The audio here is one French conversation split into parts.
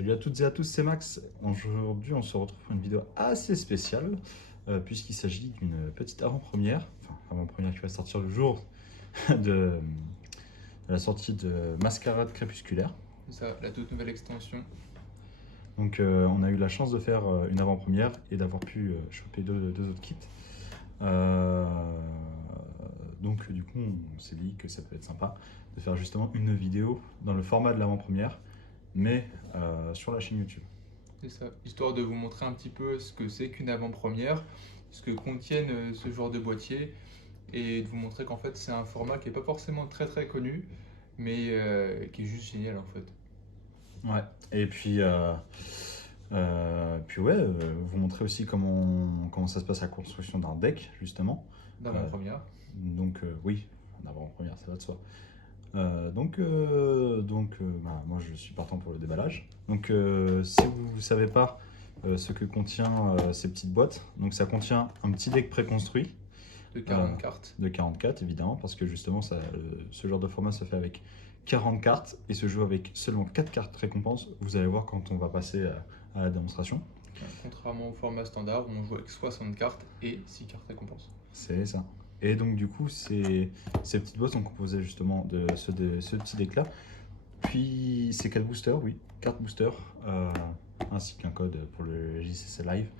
Salut à toutes et à tous, c'est Max. Aujourd'hui, on se retrouve pour une vidéo assez spéciale, puisqu'il s'agit d'une petite avant-première, enfin avant-première qui va sortir le jour de la sortie de Mascarade Crépusculaire. C'est ça, la toute nouvelle extension. Donc on a eu la chance de faire une avant-première et d'avoir pu choper deux autres kits. Donc du coup, on s'est dit que ça peut être sympa de faire justement une vidéo dans le format de l'avant-première, mais sur la chaîne YouTube. C'est ça, histoire de vous montrer un petit peu ce que c'est qu'une avant-première, ce que contiennent ce genre de boîtier, et de vous montrer qu'en fait c'est un format qui n'est pas forcément très connu, mais qui est juste génial en fait. Ouais, et puis ouais, vous montrer aussi comment ça se passe la construction d'un deck, justement. D'avant-première. Donc oui, en avant-première, ça va de soi. Bah, moi je suis partant pour le déballage. Donc si vous ne savez pas ce que contient ces petites boîtes, donc ça contient un petit deck préconstruit De 40 cartes. de 44 évidemment, parce que justement ce genre de format se fait avec 40 cartes et se joue avec seulement 4 cartes récompenses. Vous allez voir quand on va passer à la démonstration. Contrairement au format standard où on joue avec 60 cartes et 6 cartes récompenses. C'est ça. Et donc du coup, ces petites boîtes sont composées justement de ce petit deck-là. Puis ces 4 boosters, oui, 4 boosters, ainsi qu'un code pour le JCC Live.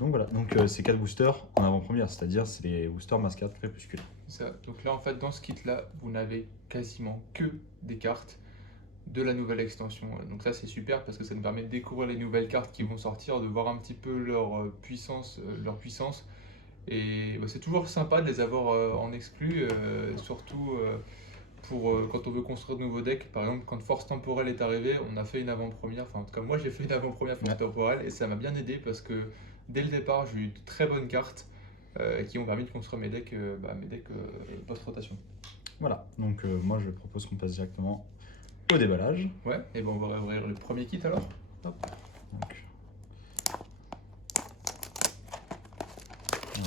Donc voilà, donc ces 4 boosters en avant-première, c'est-à-dire c'est les boosters Mascarade Crépusculaire. C'est ça. Donc là en fait dans ce kit là, vous n'avez quasiment que des cartes de la nouvelle extension. Donc ça c'est super parce que ça nous permet de découvrir les nouvelles cartes qui vont sortir, de voir un petit peu leur puissance. Et bah, c'est toujours sympa de les avoir en exclu, surtout pour quand on veut construire de nouveaux decks. Par exemple, quand Force Temporelle est arrivé, on a fait une avant-première, enfin en tout cas moi j'ai fait une avant-première Force Temporelle et ça m'a bien aidé parce que dès le départ j'ai eu de très bonnes cartes qui m'ont permis de construire mes decks, post-rotation. Voilà, donc moi je propose qu'on passe directement au déballage. Ouais, et ben on va ouvrir le premier kit alors. Hop. Donc,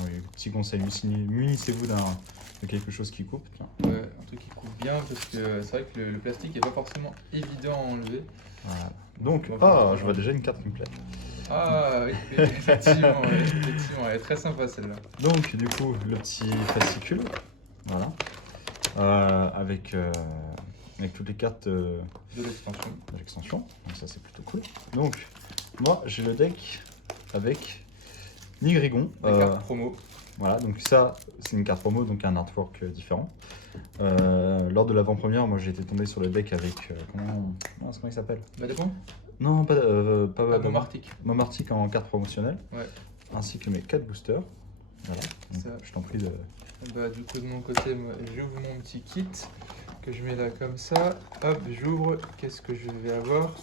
oui, petit conseil, munissez-vous de quelque chose qui coupe. Tiens. Ouais, un truc qui coupe bien parce que c'est vrai que le plastique n'est pas forcément évident à enlever. Voilà. Donc, je vois déjà une carte qui me plaît. Ah oui, effectivement, effectivement, elle est très sympa celle-là. Donc, du coup, le petit fascicule, voilà, avec toutes les cartes De l'extension. de l'extension. Donc ça, c'est plutôt cool. Donc, moi, j'ai le deck avec Nigrigon. Les cartes promo. Voilà, donc ça, c'est une carte promo, donc un artwork différent. Lors de l'avant-première, moi, j'ai été tombé sur le deck avec comment il s'appelle? Badabon. Non, pas Momartic. Momartic en carte promotionnelle, Ouais. ainsi que mes 4 boosters. Voilà, donc, Ça. je t'en prie de... Bah, du coup, de mon côté, moi, j'ouvre mon petit kit que je mets là comme ça. Hop, j'ouvre. Qu'est-ce que je vais avoir?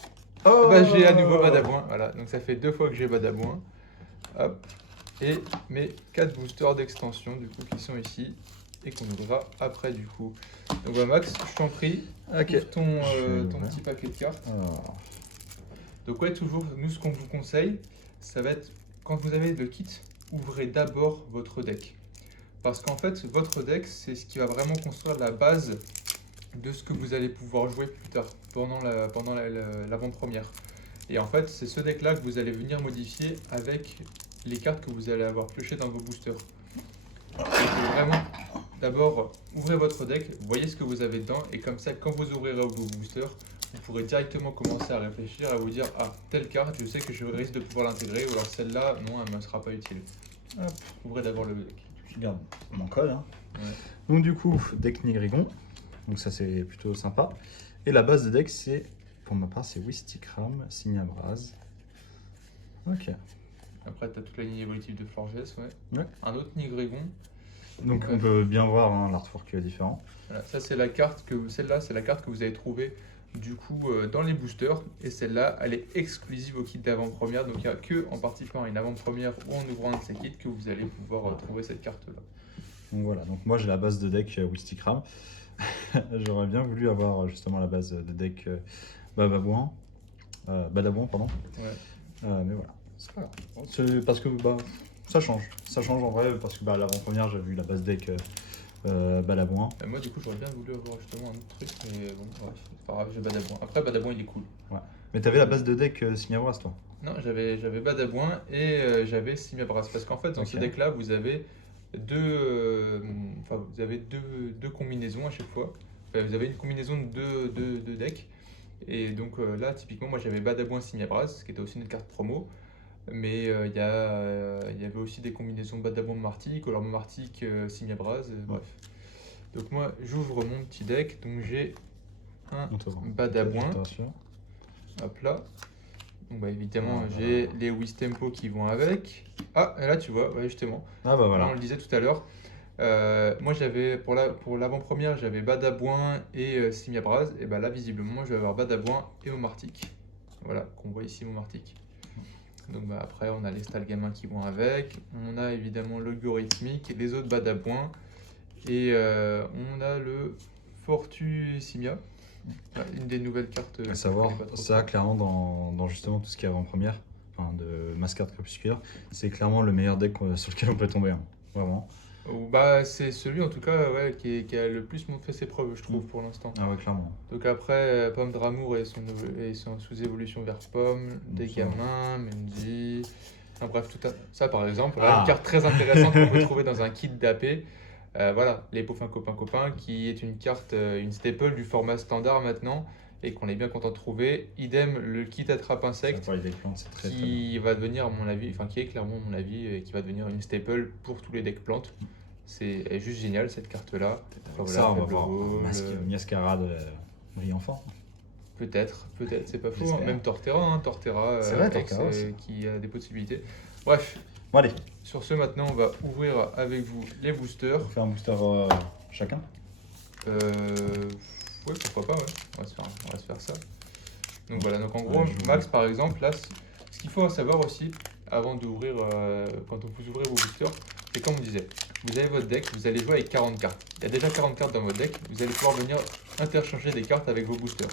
Oh Bah, j'ai à nouveau Badabouin. Voilà, donc ça fait 2 fois que j'ai Badabouin. Hop. Et mes 4 boosters d'extension, du coup, qui sont ici. Et qu'on ouvrira après, du coup. Donc, bah, Max, je t'en prie. Ok. Ouvre ton petit paquet de cartes. Alors, Donc ouais, toujours, nous ce qu'on vous conseille, ça va être, quand vous avez le kit, ouvrez d'abord votre deck. Parce qu'en fait, votre deck, c'est ce qui va vraiment construire la base de ce que vous allez pouvoir jouer plus tard, pendant l'avant-première. Et en fait, c'est ce deck-là que vous allez venir modifier avec les cartes que vous allez avoir piochées dans vos boosters. Donc vraiment, d'abord, ouvrez votre deck, voyez ce que vous avez dedans, et comme ça, quand vous ouvrirez vos boosters, vous pourrez directement commencer à réfléchir, à vous dire « Ah, telle carte, je sais que je risque de pouvoir l'intégrer, ou alors celle-là, non, elle ne me sera pas utile. » hop, Ouvrez d'abord le deck. je garde mon code. Hein. Ouais. Donc du coup, deck Nigrigon. Donc ça, c'est plutôt sympa. Et la base de deck, c'est, pour ma part, c'est Wistikram, Signabraz. Ok. Après, tu as toute la ligne évolutive de Florges, Ouais. Un autre Nigrigon. Donc on peut bien voir hein, l'artwork différent. Voilà, ça c'est la carte celle-là, c'est la carte que vous avez trouvée du coup dans les boosters. Et celle-là, elle est exclusive au kit d'avant-première. Donc il n'y a que en participant à une avant-première ou en ouvrant un de ces kits que vous allez pouvoir trouver cette carte-là. Donc voilà, donc moi j'ai la base de deck Wistikram. J'aurais bien voulu avoir justement la base de deck Badabouin, pardon. Ouais. Mais voilà, c'est pas grave. C'est parce que ça change en vrai, parce que l'avant-première j'avais eu la base deck Badabouin. Moi du coup j'aurais bien voulu avoir justement un autre truc, mais bon, ouais, c'est pas grave, j'ai Badabouin. Après Badabouin il est cool. Ouais. Mais t'avais la base de deck Simiabras, toi. Non, j'avais Badabouin et j'avais Simiabras. Parce qu'en fait, dans ce Ok. deck-là, vous avez deux combinaisons à chaque fois. Enfin, vous avez une combinaison de deux decks. Et donc là, typiquement, moi j'avais Badabouin Simiabras, qui était aussi une carte promo. Mais il y avait aussi des combinaisons Badabouin Martic, ou alors Martic Simiabras, bref. Donc moi, j'ouvre mon petit deck. Donc j'ai un On te voit. Badabouin. Je te rassure. Hop là. Donc bah, évidemment, Ah, j'ai les Wistempo qui vont avec. Ah, et là tu vois, ouais, justement. Ah bah Là, voilà. on le disait tout à l'heure. Moi, j'avais pour l'avant-première, j'avais Badabouin et Simiabras. Et bah là, visiblement, je vais avoir Badabouin et Momartic. Voilà, qu'on voit ici Momartic. Donc bah, après, on a les Stalgamin qui vont avec. On a évidemment l'Algorithmique, les autres Badabouin. Et on a le Fortusimia. Voilà, une des nouvelles cartes. À qu'on savoir, connaît pas trop ça trop. clairement dans justement tout ce qui est avant-première, enfin de Mascard Crépusculaire, c'est clairement le meilleur deck sur lequel on peut tomber, hein. Vraiment. Bah, c'est celui en tout cas ouais, qui a le plus montré ses preuves, je trouve, Mm. pour l'instant. Ah ouais, clairement. Donc après, Pomme Dramour et son sous-évolution vers Pomme, des Ça. gamins, Mendy. Enfin, bref, ça par exemple, Ah. voilà, une carte très intéressante qu'on peut trouver dans un kit d'AP. Voilà, les Pauffins copains copains, qui est une carte, une staple du format standard maintenant, et qu'on est bien content de trouver. Idem, le kit attrape Ça insecte, pour les decks plantes, c'est très très bien. qui va devenir, à mon avis, enfin qui est clairement, à mon avis, et qui va devenir une staple pour tous les decks plantes. Elle est juste géniale cette carte-là. Enfin, Avec voilà, ça, on va faible voir vol, Mascarade brillant-enfant. peut-être, c'est pas faux, hein. J'espère. Même Torterra, C'est vrai, Ex, Torterra aussi. qui a des possibilités. Bref, Bon, allez, sur ce, maintenant, on va ouvrir avec vous les boosters. on fait un booster chacun. Ouais, pourquoi pas, ouais. On va se faire ça. Donc voilà, donc en gros, Ouais, je- Max, par exemple, là, ce qu'il faut savoir aussi, avant d'ouvrir, quand vous ouvrez vos boosters, c'est comme on disait, vous avez votre deck, vous allez jouer avec 40 cartes. Il y a déjà 40 cartes dans votre deck, vous allez pouvoir venir interchanger des cartes avec vos boosters.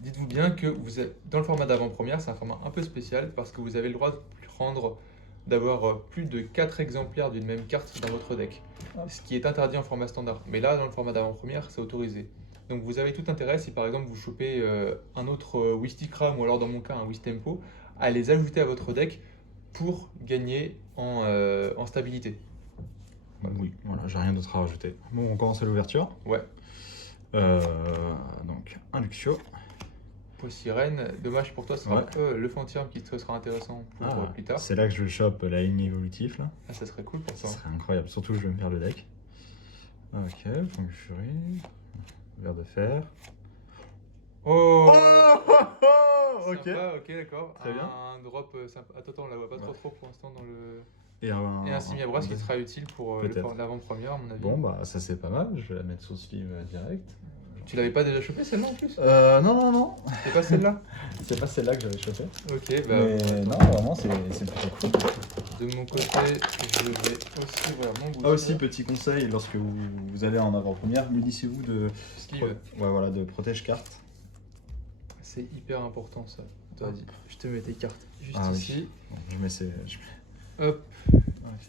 Dites-vous bien que vous êtes, dans le format d'avant-première, c'est un format un peu spécial parce que vous avez le droit d'avoir plus de 4 exemplaires d'une même carte dans votre deck, ce qui est interdit en format standard. Mais là, dans le format d'avant-première, c'est autorisé. Donc vous avez tout intérêt, si par exemple vous chopez un autre Wistikram ou alors dans mon cas un Wistempo, à les ajouter à votre deck pour gagner en stabilité. Oui, voilà, j'ai rien d'autre à rajouter. Bon, on commence à l'ouverture. Ouais. Donc, un Luxio. Pour Sirène, dommage pour toi, ce sera le Fantium qui te sera intéressant pour plus tard. C'est là que je chope la ligne évolutive, là. Ah, ça serait cool pour Ça toi. serait incroyable, surtout que je vais me faire le deck. Ok, Fang Fury. Verre de fer. Oh, Ok. sympa, ok, d'accord. Très bien. Un drop sympa. Attends, on la voit pas trop pour l'instant dans le. Et un Simiabras qui sera utile pour Peut-être. l'avant-première, à mon avis. Bon, bah ça c'est pas mal, je vais la mettre sous sleeve direct. Tu l'avais pas déjà chopé celle-là en plus? Non. C'est pas celle-là? C'est pas celle-là que j'avais chopé. Ok, bah. Mais non, vraiment, c'est plutôt cool. De mon côté, je vais aussi ouvrir mon booster. Ah aussi, petit conseil, lorsque vous allez en avant-première, munissez-vous de Sleeve. ouais, voilà, de protège-carte. C'est hyper important ça. Vas-y, je te mets tes cartes juste Ah oui. ici. Bon, je mets ces... Hop,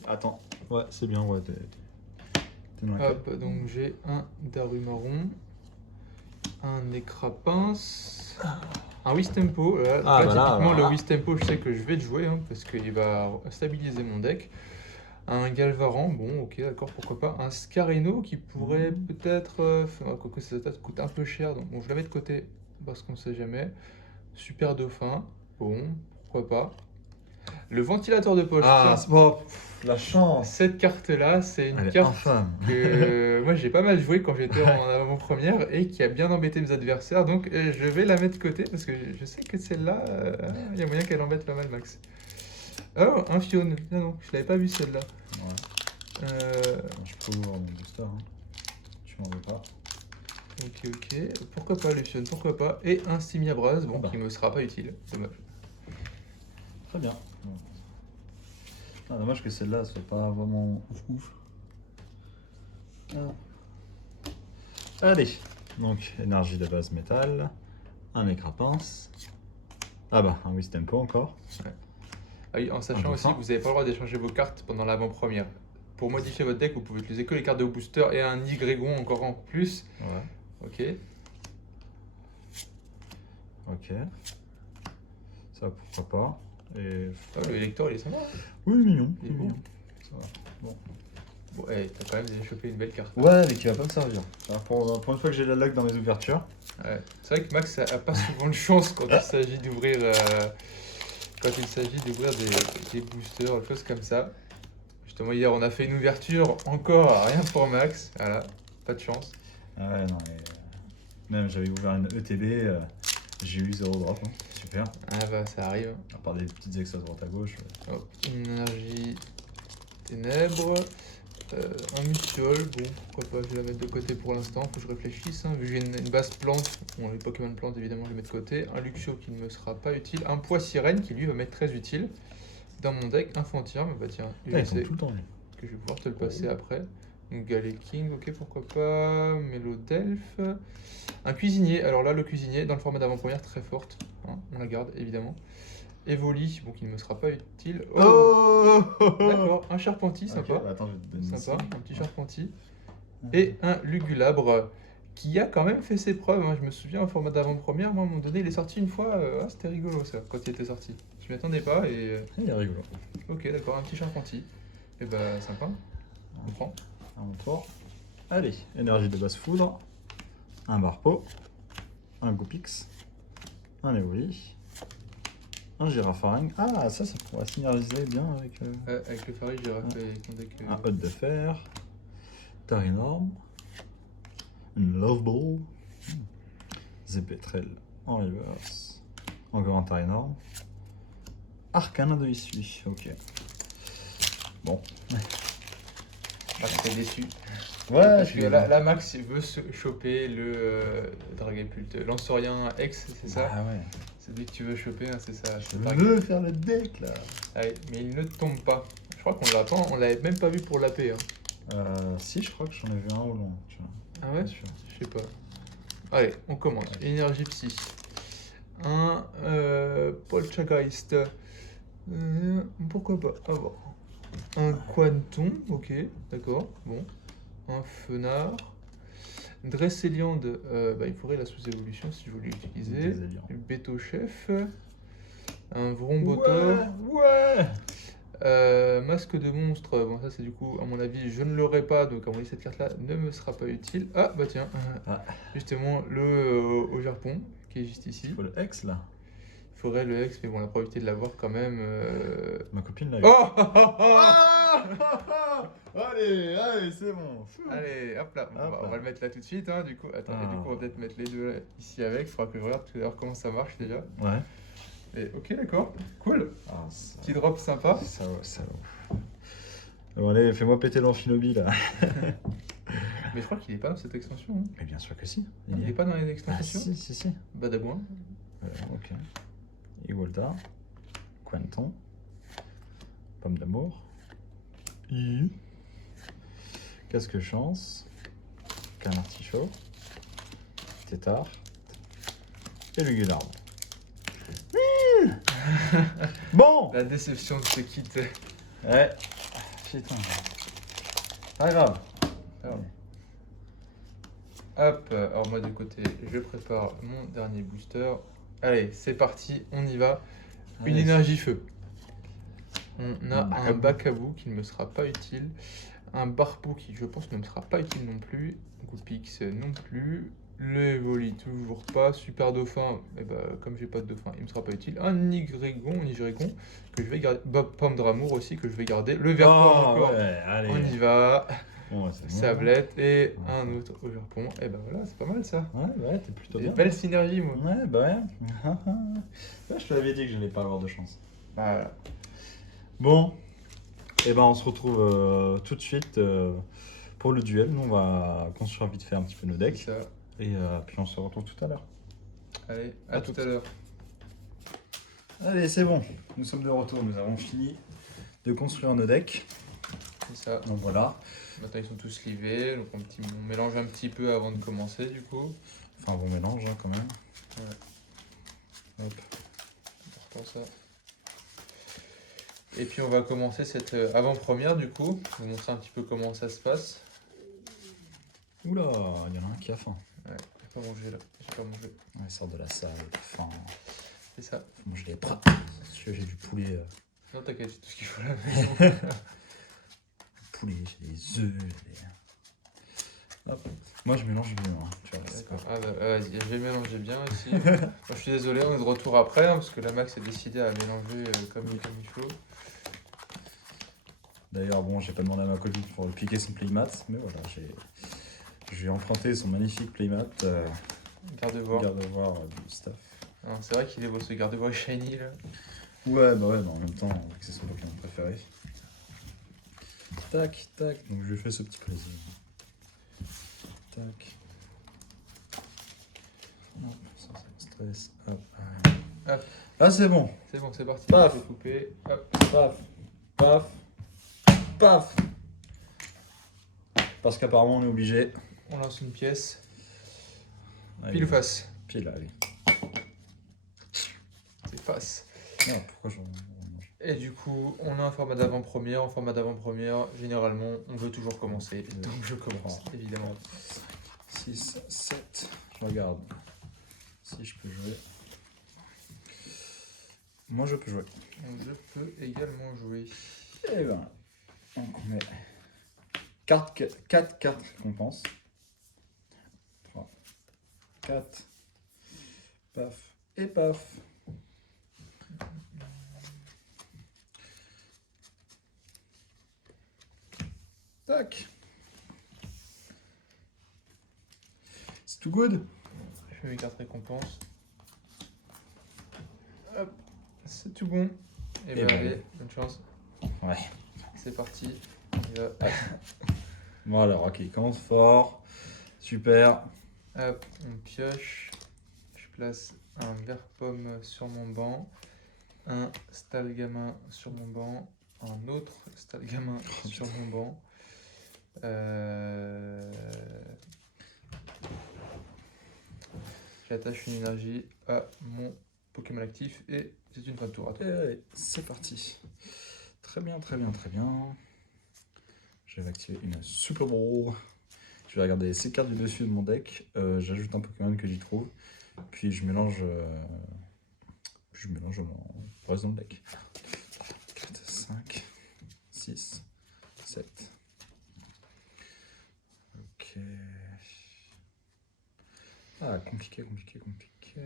Attends. Ouais, c'est bien, ouais. T'es dans la hop, donc j'ai un Darumaron, un Necrapince, un Wistempo. Là, Ah, là, voilà, typiquement, voilà. le Wistempo, je sais que je vais le jouer hein, parce qu'il va stabiliser mon deck. Un Galvaran, bon, ok, d'accord, pourquoi pas. Un Scarino qui pourrait peut-être. Quoique ça coûte un peu cher, donc bon, je la mets de côté parce qu'on sait jamais. Super Dauphin, bon, pourquoi pas. Le ventilateur de poche, Ah, tiens, c'est bon, la chance. cette carte-là, c'est une Elle est carte infâme. que moi j'ai pas mal joué quand j'étais en avant-première et qui a bien embêté mes adversaires. Donc je vais la mettre de côté parce que je sais que celle-là, il y a moyen qu'elle embête pas mal Max. Oh, un Fion. Non, je l'avais pas vu celle-là. Ouais. Je peux ouvrir mon booster. Hein. Tu m'en veux pas. Ok. Pourquoi pas le Fion, pourquoi pas. Et un Simiabras, bon, Bah. qui me sera pas utile. Dommage. Très bien. Ah, dommage que celle-là soit pas vraiment ouf. Allez, donc énergie de base métal, un Necrapince. Ah bah, un Wistempo encore. Ah oui, en sachant aussi Dauphin. que vous n'avez pas le droit d'échanger vos cartes pendant l'avant-première. Pour modifier votre deck, vous pouvez utiliser que les cartes de booster et un Y encore en plus. Ouais. Ok. Ok. Ça, pourquoi pas. Et... Ah, le lecteur, il est sympa. Hein. Oui, mignon. Il est beau. mignon. Ça va. Bon. Bon, t'as quand même déjà chopé une belle carte. Ouais, mais qui va pas me servir. Alors, pour une fois que j'ai la luck dans mes ouvertures. Ouais. C'est vrai que Max a pas souvent de chance quand il s'agit d'ouvrir des boosters, des choses comme ça. Justement, hier, on a fait une ouverture, encore rien pour Max. Voilà, pas de chance. Ah ouais, non, mais... Même j'avais ouvert une ETB, j'ai eu 0 drop. Hein. Super. Ah bah, ça arrive. À part des petites ex à droite à gauche. Hop, une énergie ténèbres. Un Mutual, bon, pourquoi pas, je vais la mettre de côté pour l'instant, faut que je réfléchisse. Hein. Vu que j'ai une base plante, bon, les Pokémon plantes évidemment, je les mets de côté. Un Luxio qui ne me sera pas utile. Un Poids Sirène qui lui va m'être très utile. Dans mon deck, un Fantium, bah tiens, Ah, ils sont tout le temps. que je vais pouvoir te le passer après. Donc King, ok, pourquoi pas. Mélodelph. Un cuisinier, alors là, le cuisinier, dans le format d'avant-première, très forte. Hein, on la garde évidemment. Evoli, bon, qui ne me sera pas utile. Oh, D'accord, un Charpentier, sympa. Okay, attends, je vais te donner Sympa, ça. un petit Charpentier. Et un Lugulabre qui a quand même fait ses preuves. Hein. Je me souviens, en format d'avant-première, moi, à un moment donné, il est sorti une fois. C'était rigolo ça, quand il était sorti. Je m'y attendais pas et. Il est rigolo. Ok, d'accord, un petit Charpentier. Et bah, sympa. On prend. À mon tour. Allez, énergie de base foudre. Un Barpo. Un Goupix. Un Evoli. Un Girafaring. Ah, ça pourrait synergiser bien avec... Avec le Farid, j'ai fait ton deck. Un Hôte de Fer. Tarinorm. Une Love Ball. Zepetrel en reverse. Encore un Tarinorm. Arcana de Issue. Ok. Bon. Max est déçu. Ouais, Parce que là, Max veut se choper le Dragapult. Lancerien X, c'est ça? Ah ouais. C'est lui que tu veux choper, hein, c'est ça. Je veux faire le deck là. Allez, mais il ne tombe pas. Je crois qu'on l'a pas, on l'avait même pas vu pour l'AP. Hein. Si, je crois que j'en ai vu un au loin. Tu vois. Ah ouais? Sûr. Je sais pas. Allez, on commence. Ouais. Énergie psy. Un Poltergeist. Pourquoi pas? À voir. Un Quanton, ok, d'accord, bon. Un Fenard. Dresseliande, il faudrait la sous-évolution si je voulais l'utiliser. Dresseliand. Beto Chef. Un Vrombotor. Ouais. Masque de monstre, bon ça c'est du coup à mon avis je ne l'aurai pas, donc à mon avis cette carte là ne me sera pas utile. Ah bah tiens, justement le au Japon qui est juste ici. Il faut le X là. Il faudrait le X mais bon on a pas évité de l'avoir quand même. Ma copine l'a eu. Oh Allez, allez, c'est bon. Allez hop là, on va le mettre là tout de suite hein, du coup. Attends, et du coup on va peut-être mettre les deux là, ici avec, il faudra que je regarde tout à l'heure comment ça marche déjà. Ouais. Et, ok d'accord, cool. Ah, ça... Petit drop sympa. Ça Bon, allez, fais-moi péter l'amphinobi là. Mais je crois qu'il est pas dans cette extension. Hein. Mais bien sûr que si. Il est pas dans les Ah, extensions. si. Badabouin. Ok. Iwolda. Quanton. Pomme d'amour. Casque chance. Canard artichaut. Tétard. Et le guélarde. Bon. La déception de ce kit. Ouais. Putain. Pas grave. Alors. Hop, alors moi du côté, je prépare mon dernier booster. Allez, c'est parti, on y va. Une Allez. énergie feu. On a un Bakabou. Bakabou qui ne me sera pas utile. Un Barpo qui, je pense, ne me sera pas utile non plus. Goupix non plus. Le Evoli toujours pas. Super Dauphin, comme j'ai pas de Dauphin, il me sera pas utile. Un Nigregon que je vais garder. Pomme d'amour aussi que je vais garder. Le Verpon encore. Ouais, allez. On y va. Bon, c'est bon. Sablette et un autre au Japon. Et ben voilà, c'est pas mal ça. Ouais, t'es plutôt bien. Belle synergie, moi. Ouais, bah ouais. Ouais, je te l'avais dit que j'allais pas avoir de chance. Bah, voilà. Bon, et ben on se retrouve tout de suite pour le duel. Nous, on va construire vite fait un petit peu nos C'est decks. ça. Et puis on se retrouve tout à l'heure. Allez, à À tout tout. à l'heure. Allez, c'est bon. Nous sommes de retour. Nous avons fini de construire nos decks. C'est ça. Donc voilà. Maintenant, ils sont tous livés. Donc, on mélange un petit peu avant de commencer, du coup. Enfin, bon mélange hein, quand même. Ouais. Hop. Important ça. Et puis, on va commencer cette avant-première, du coup. Je vais vous montrer un petit peu comment ça se passe. Oula, il y en a un qui a faim. Ouais, j'ai pas mangé là. faire manger. Ouais, il sort de la salle, enfin, C'est ça. faut manger des pâtes. J'ai du poulet. Non, t'inquiète, j'ai tout ce qu'il faut à la maison. Poulet, j'ai des œufs, j'ai des... Hop. Moi je mélange bien, hein, tu vois. C'est D'accord. Ah bah vas-y, je vais mélanger bien aussi. Moi, je suis désolé, on est de retour après, hein, parce que la Max a décidé à mélanger comme il faut. D'ailleurs, bon, j'ai pas demandé à ma copine pour piquer son playmat, mais voilà, je lui ai emprunté son magnifique playmat. Garde-voir. Garde-voir du stuff. Alors, c'est vrai qu'il est beau ce garde-voir shiny là. Ouais, bah ouais, mais en même temps, c'est son Pokémon préféré. Tac, tac, donc je lui fais ce petit plaisir. Tac. Hop, ça stress. Hop. Hop. Ah, c'est bon. C'est bon, c'est parti. Paf. Je vais couper. Hop. Paf, paf, paf. Parce qu'apparemment on est obligé. On lance une pièce. Allez, Pile ou face? Pile, allez. C'est face. Non, pourquoi j'en... Et du coup, on a un format d'avant-première. En format d'avant-première, généralement, on veut toujours commencer. Donc je commence, évidemment. 6, 7. Je regarde. Si je peux jouer. Moi je peux jouer. Donc je peux également jouer. Et ben, donc on met 4 cartes récompenses. 3, 4, paf et paf. Tac. C'est tout good. Je fais mes cartes récompenses. Hop, c'est tout bon. Et ben ben allez, bonne chance. Ouais. C'est parti. On y va. Bon alors, ok, il commence fort. Super. Hop, on pioche. Je place un vert pomme sur mon banc. Un Stalgamin sur mon banc. Un autre Stalgamin sur mon banc. J'attache une énergie à mon Pokémon actif et c'est une fin de tour à toi. Et allez, c'est parti. Très bien, très bien, très bien. Je vais activer une Super Ball. Je vais regarder ces cartes du dessus de mon deck. J'ajoute un Pokémon que j'y trouve. Puis je mélange mon reste dans le deck. 4, 5, 6, 7. Ok. Ah, compliqué, compliqué, compliqué.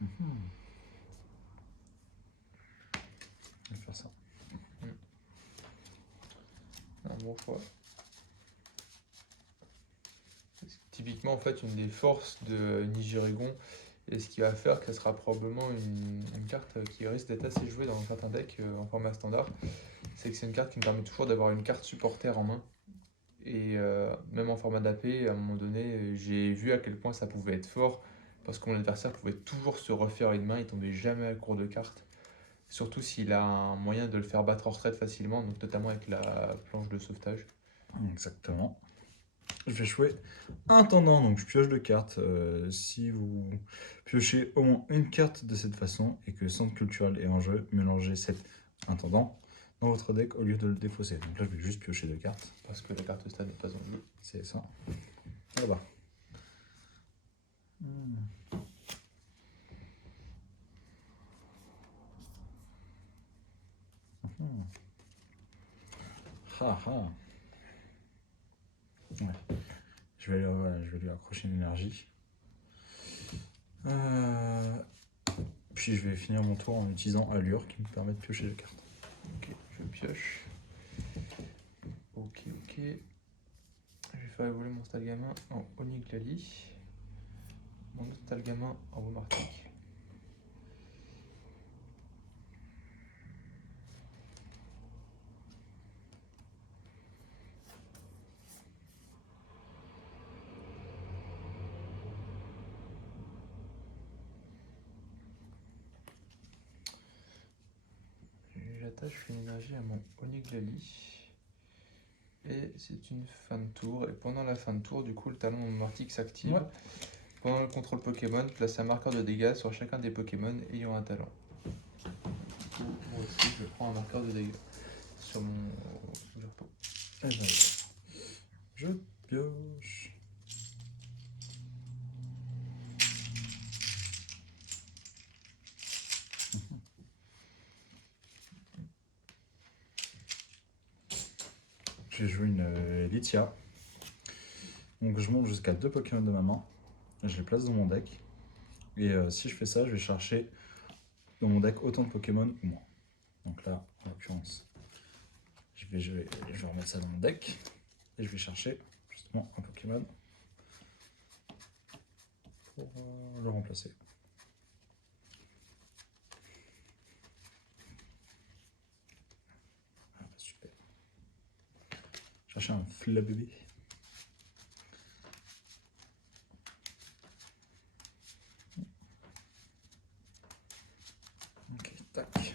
Je vais faire ça. Un bon choix. Typiquement, en fait, une des forces de Nigirigon, et ce qui va faire que ce sera probablement une carte qui risque d'être assez jouée dans certains decks en format standard, c'est que c'est une carte qui me permet toujours d'avoir une carte supporter en main. Et même en format d'AP, à un moment donné, j'ai vu à quel point ça pouvait être fort, parce que mon adversaire pouvait toujours se refaire une main, il tombait jamais à court de cartes. Surtout s'il a un moyen de le faire battre en retraite facilement, donc notamment avec la planche de sauvetage. Exactement. Je vais jouer intendant, donc je pioche deux cartes. Si vous piochez au moins une carte de cette façon et que centre culturel est en jeu, mélangez cet intendant dans votre deck au lieu de le défausser. Donc là, je vais juste piocher deux cartes. Parce que la carte stade n'est pas en jeu. C'est ça. Voilà. Ah ah. Ouais. Je vais lui accrocher une énergie. Puis je vais finir mon tour en utilisant Allure qui me permet de piocher les cartes. Ok, je pioche. Ok, ok. Je vais faire évoluer mon Stalgamin en Oniglali. Mon autre Stalgamin en Womartic. J'attache une énergie à mon Oniglali. Et c'est une fin de tour. Et pendant la fin de tour, du coup, le talon Womartic s'active. Ouais. Pendant le contrôle Pokémon, place un marqueur de dégâts sur chacun des Pokémon ayant un talent. Du coup, moi aussi, je prends un marqueur de dégâts sur mon Verpo. Et ben, je pioche. je vais jouer une Litia. Donc je monte jusqu'à 2 Pokémon de ma main. Je les place dans mon deck. Et si je fais ça, je vais chercher dans mon deck autant de Pokémon ou moins. Donc là, en l'occurrence, je vais remettre ça dans mon deck. Et je vais chercher justement un Pokémon pour le remplacer. Ah, super. Chercher un Flabébé. Ok, tac.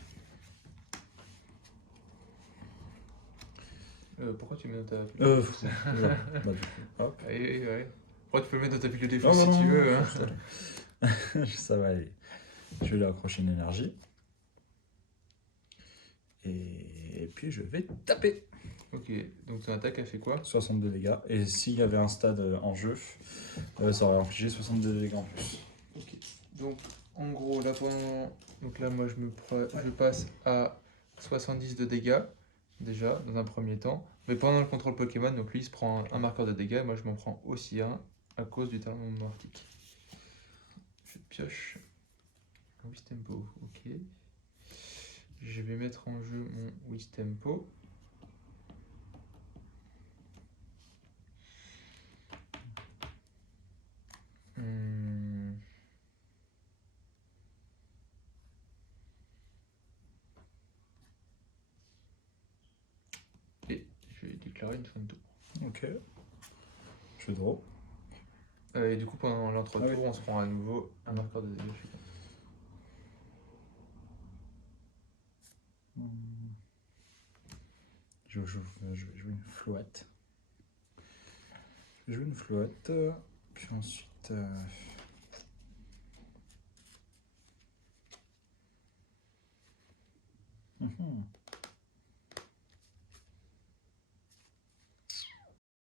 Pourquoi tu mets dans ta pile Ouais, bah, du coup, hop. ouais. Après, tu peux le mettre dans ta pile de Non, défausse si non, tu non, veux. non, Hein. ça va aller. Je vais lui accrocher une énergie. Et puis je vais taper. Ok, donc ton attaque a fait quoi? 62 dégâts. Et s'il y avait un stade en jeu, ça aurait infligé 62 dégâts en plus. Ok, donc en gros, là pendant. Donc là, moi je passe à 70 de dégâts, déjà, dans un premier temps. Mais pendant le contrôle Pokémon, donc lui il se prend un marqueur de dégâts, moi je m'en prends aussi un à cause du talent mortique. Je pioche. Wistempo, ok. Je vais mettre en jeu mon Wistempo. Hmm. Et je vais déclarer une fin de tour. Ok. Je draw. Et du coup, pendant l'entre-tour, Ah oui. on se prend à nouveau un marqueur de dégâts. Je vais jouer une Floette. Je vais jouer une Floette. Puis ensuite.